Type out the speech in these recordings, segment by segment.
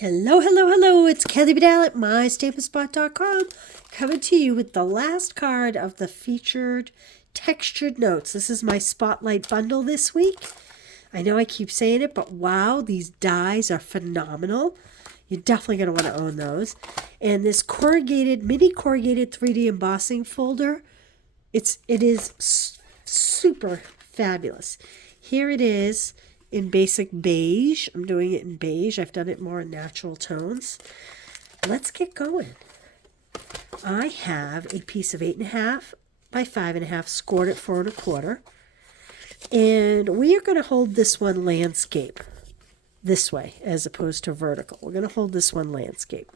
Hello, hello, hello. It's Kelly Vidal at MyStapleSpot.com coming to you with the last card of the featured textured notes. This is my Spotlight bundle this week. I know I keep saying it, but wow, these dies are phenomenal. You're definitely going to want to own those. And this mini corrugated 3D embossing folder, it is super fabulous. Here it is in basic beige. I'm doing it in beige. I've done it more in natural tones. Let's get going. I have a piece of 8.5 by 5.5, scored at 4 1/4. And we are going to hold this one landscape this way as opposed to vertical. We're going to hold this one landscape.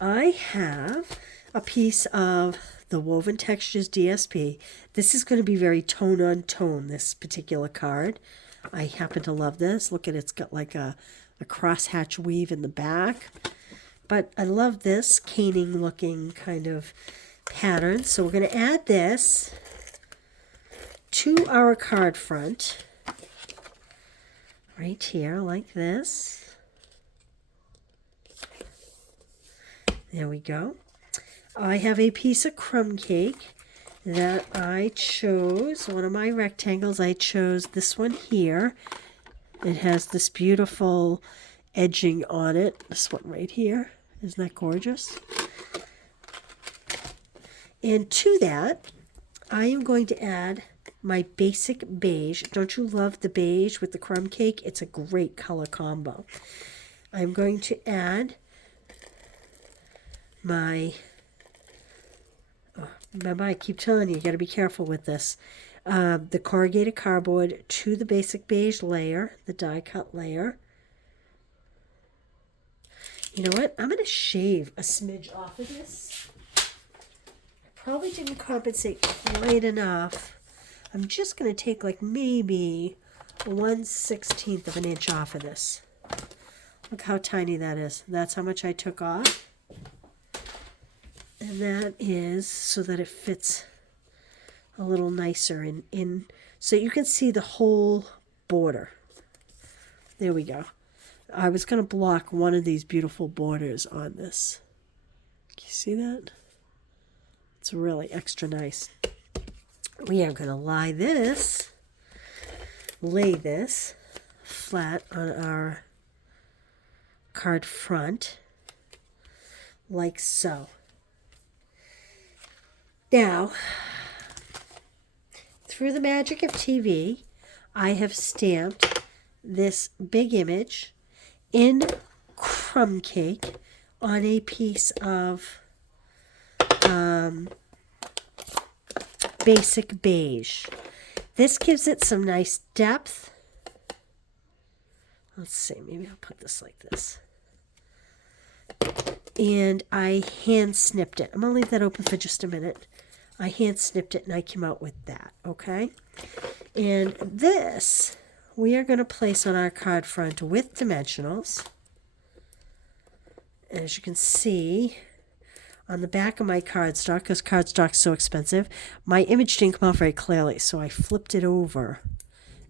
I have a piece of the Woven Textures DSP. This is going to be very tone on tone, this particular card. I happen to love this. Look at it, it's got like a crosshatch weave in the back. But I love this caning looking kind of pattern. So we're going to add this to our card front right here like this. There we go. I have a piece of crumb cake that I chose, one of my rectangles. I chose this one here. It has this beautiful edging on it. This one right here. Isn't that gorgeous? And to that, I am going to add my basic beige. Don't you love the beige with the crumb cake? It's a great color combo. I'm going to add my... remember, I keep telling you, you got to be careful with this. The corrugated cardboard to the basic beige layer, the die cut layer. You know what? I'm going to shave a smidge off of this. I probably didn't compensate quite enough. I'm just going to take like maybe 1/16 of an inch off of this. Look how tiny that is. That's how much I took off. And that is so that it fits a little nicer in so you can see the whole border. There we go. I was going to block one of these beautiful borders on this. Can you see that? It's really extra nice. We are going to lay this flat on our card front like so. Now, through the magic of TV, I have stamped this big image in crumb cake on a piece of basic beige. This gives it some nice depth. Let's see, maybe I'll put this like this. And I hand snipped it. I'm going to leave that open for just a minute. I hand snipped it and I came out with that, okay? And this we are going to place on our card front with dimensionals. As you can see on the back of my cardstock, because cardstock's so expensive, my image didn't come out very clearly, so I flipped it over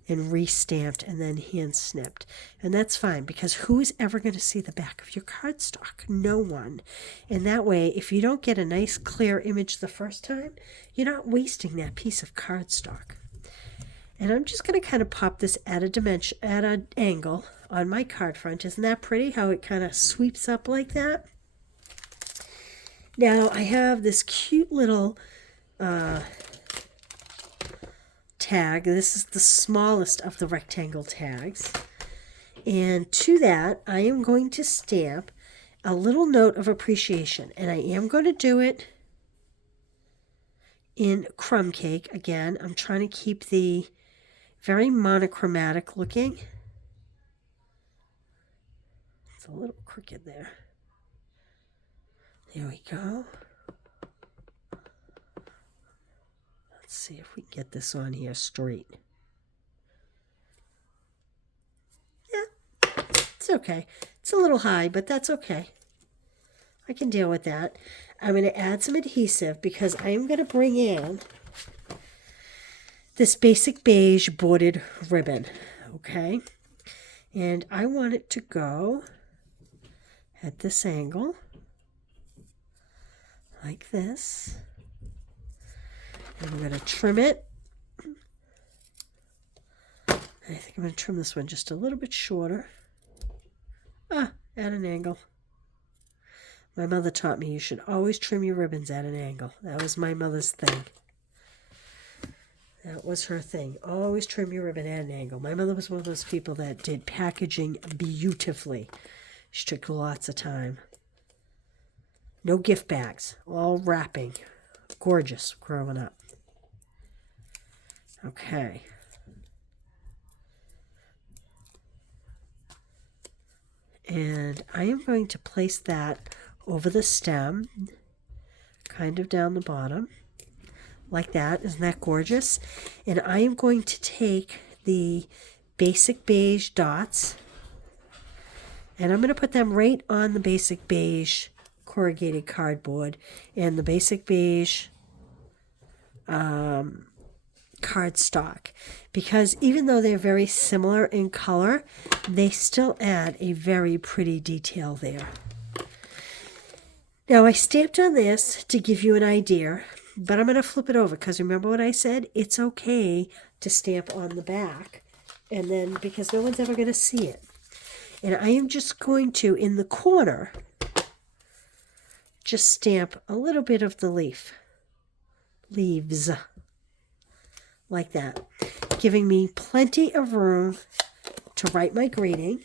and re-stamped and then hand snipped. And that's fine, because who is ever going to see the back of your cardstock? No one. And that way, if you don't get a nice clear image the first time, you're not wasting that piece of cardstock. And I'm just going to kind of pop this at an angle on my card front. Isn't that pretty how it kind of sweeps up like that? Now I have this cute little tag. This is the smallest of the rectangle tags. And to that, I am going to stamp a little note of appreciation. And I am going to do it in crumb cake. Again, I'm trying to keep the very monochromatic looking. It's a little crooked there. There we go. Let's see if we can get this on here straight. Yeah, it's okay. It's a little high, but that's okay. I can deal with that. I'm going to add some adhesive because I am going to bring in this basic beige bordered ribbon, okay? And I want it to go at this angle, like this. And I'm going to trim it. I think I'm going to trim this one just a little bit shorter. At an angle. My mother taught me you should always trim your ribbons at an angle. That was my mother's thing. That was her thing. Always trim your ribbon at an angle. My mother was one of those people that did packaging beautifully. She took lots of time. No gift bags. All wrapping. Gorgeous growing up. Okay. And I am going to place that over the stem, kind of down the bottom, like that. Isn't that gorgeous? And I am going to take the basic beige dots, and I'm going to put them right on the basic beige corrugated cardboard and the basic beige cardstock, because even though they're very similar in color, they still add a very pretty detail there. Now I stamped on this to give you an idea, but I'm going to flip it over because remember what I said? It's okay to stamp on the back, and then because no one's ever going to see it. And I am just going to, in the corner, just stamp a little bit of the leaves, like that, giving me plenty of room to write my greeting.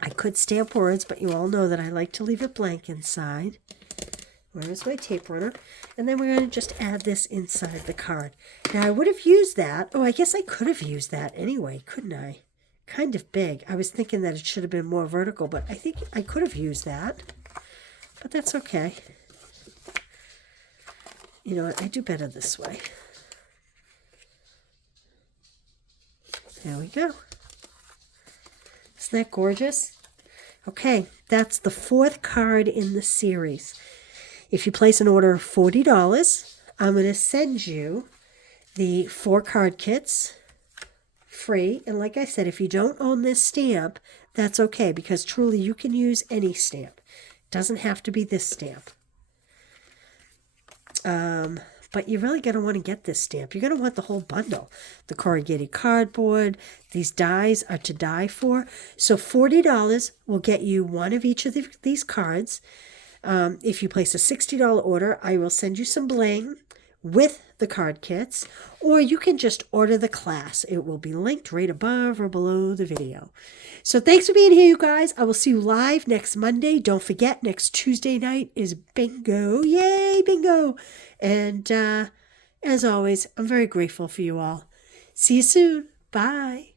I could stamp words, but you all know that I like to leave it blank inside. Where's my tape runner? And then we're going to just add this inside the card. Now, I would have used that. Oh, I guess I could have used that anyway, couldn't I? Kind of big. I was thinking that it should have been more vertical, but I think I could have used that. But that's okay. You know what? I do better this way. There we go. Isn't that gorgeous? Okay, that's the 4th card in the series. If you place an order of $40, I'm going to send you the 4 card kits free. And like I said, if you don't own this stamp, that's okay, because truly you can use any stamp. It doesn't have to be this stamp. But you're really going to want to get this stamp. You're going to want the whole bundle. The corrugated cardboard. These dies are to die for. So $40 will get you one of each of these cards. If you place a $60 order, I will send you some bling with the card kits. Or you can just order the class. It will be linked right above or below the video. So thanks for being here, you guys. I will see you live next Monday. Don't forget, next Tuesday night is bingo. Yay, bingo. And as always, I'm very grateful for you all. See you soon. Bye.